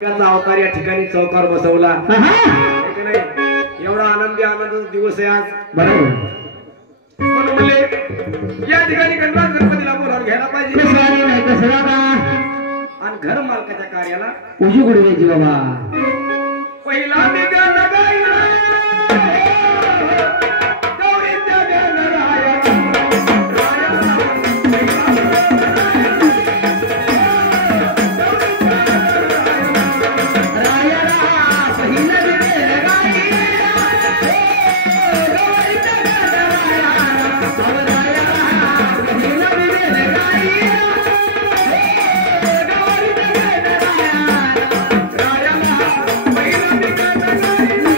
अवतार या ठिकाणी चौकार बसवला एवढा आनंदी आनंद दिवस आहे आज बरोबर म्हणून म्हणले या ठिकाणी गणपतीला बोलावून घ्यायला पाहिजे आणि घर मालकाच्या कार्याला उशी गुढी द्यायची बाबा पहिला मी गाणं गायला Bye.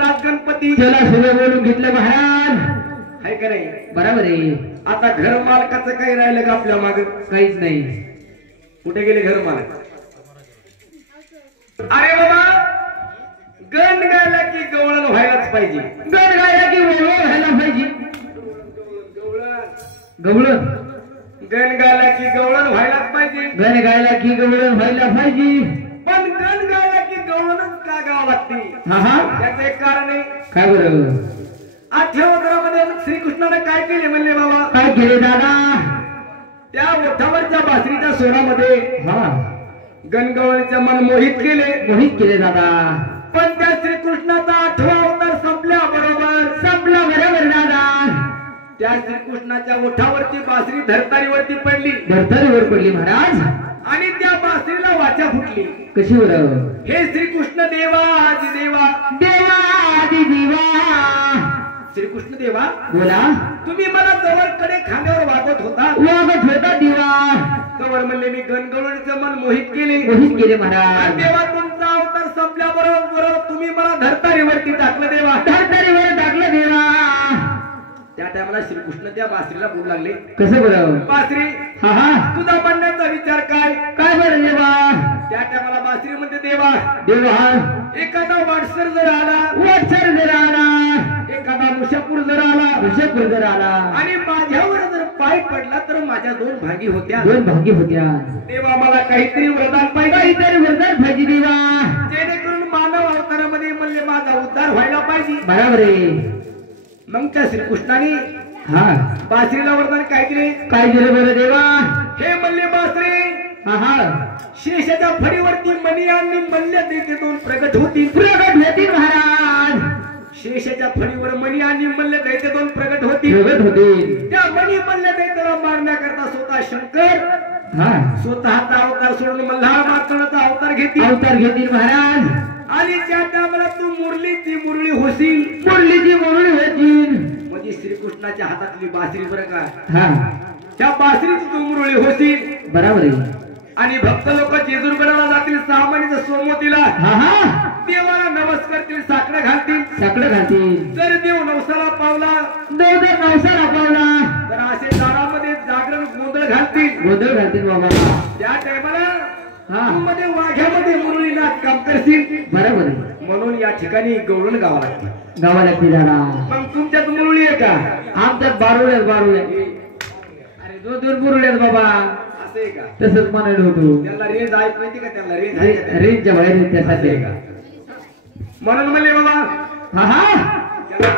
गणराज गणपती त्याला सगळं बोलून घेतलं महाराज. आहे का नाही? बरोबर आहे. आता घर मालकाचं काही राहिलं का आपल्या माग? काहीच नाही. कुठे गेले घर मालक? अरे बाबा गण गायला की गवळण व्हायलाच पाहिजे. गण गायला की वळवळ व्हायला पाहिजे. गवळण. गण गायला की गवळण व्हायलाच पाहिजे. गण गायला की गवळण व्हायला पाहिजे. पण गण गायला की गवळणच का गावं लागते? हा हा. त्याचं एक कारण आहे. काय बरं? अध्यावतारामध्ये श्रीकृष्णाने काय केले म्हणले बाबा? काय केले दादा? त्या ओठावरच्या बासरीच्या सोरामध्ये हा गणगवळीचे मन मोहित केले. मोहित केले दादा. पण त्या श्रीकृष्णाचा 8वा अवतार संपल्याबरोबर दादा त्या श्रीकृष्णाच्या ओठावरची बासरी धरतारीवरती पडली. धरतारीवर पडली महाराज. आणि त्या बासरीला वाचा फुटली. कशी बरं? हे श्रीकृष्ण देवा आदि देवा, देवा आदि देवा. श्रीकृष्ण देवा बोला. तुम्ही मला जवळकडे खांद्यावर वागत होता. वागत होता देवा. जवळ म्हणले मी गणगवळीचं मन मोहित केले. मोहित केले महाराज. देवा तुमचा अवतार संपल्याबरोबर तुम्ही मला धरतारीवरती टाकलं देवा. धरतारीवर टाकलं देवा. त्या टायमाला श्रीकृष्ण त्या बासरीला बोलू लागले. कसं बरं? बासरी हा हा. तुझा म्हणण्याचा विचार काय? काय बरं देवा? त्या टायमाला बासरी म्हणते देवा देवा एखादा वाटसर जर आला, वाटसर जर आला, एखादा मुशापूर जर आला, मुशापूर जर आला आणि माझ्यावर जर पाय पडला तर माझ्या 2 भागी होत्या. 2 भागी होत्या. देवा मला काहीतरी वरदान पाहिजे. काहीतरी वरदान पाहिजे देवा. जेणेकरून मानव अवतारामध्ये म्हणले माझा उद्धार व्हायला पाहिजे. बरोबर आहे. मग त्या श्रीकृष्णाने हा बासरीला वरदान काय केले? काय केलं बरं देवा? हे म्हणले बासरी हा हा. शेषाच्या फळीवरती मणी आणि मल्ल देते 2 प्रगट होती. प्रगट होती महाराज. शेषाच्या फळीवर मणी आणि मल्ल दैत्य 2 प्रगट होती. प्रगट होती. त्या मणी मल्ल दैत्याला मारण्याकरता स्वतः शंकर हा स्वतःचा अवतार सोडून मल्हार मारण्याचा अवतार घेतील. अवतार घेतील महाराज. आणि त्या टायमाला तू मुरलीची मुरळी होशील. मुरलीची मुरळी होतील. म्हणजे श्रीकृष्णाच्या हातातली बासरी बरं का? हा त्या बासरीची तू मुरळी होशील. बरोबर आहे. आणि भक्त लोक जेजूरगडाला जातील 6 महिन्याचं सोमवतीला. हा हा. देवाला नमस्कार करतील, साकडं घालतील. साकडं घालतील. जर देव नवसाला पावला, देव जर नवसाला पावला तर असे दारामध्ये जागरण गोंधळ घालतील. गोंधळ घालतील बाबा. त्या टायमाला हा मध्ये वाघ्यामध्ये मुरळी नाच काम करतील. बरोबर आहे. म्हणून या ठिकाणी गवळण गावा लागते. गावाला दादा. मग तुमच्यात मुरळी आहे का? आमच्यात बारुळ्यात बारुळ्या. अरे 2 बुरुळ्यात बाबा. असं आहे का? तसंच म्हणायला होतो. त्याला रेंज आहेत माहिती का? त्याला रेंज आहे का? रेंजच्या बाहेर त्यासाठी का? म्हणून म्हणले बाबा हा हा. त्याला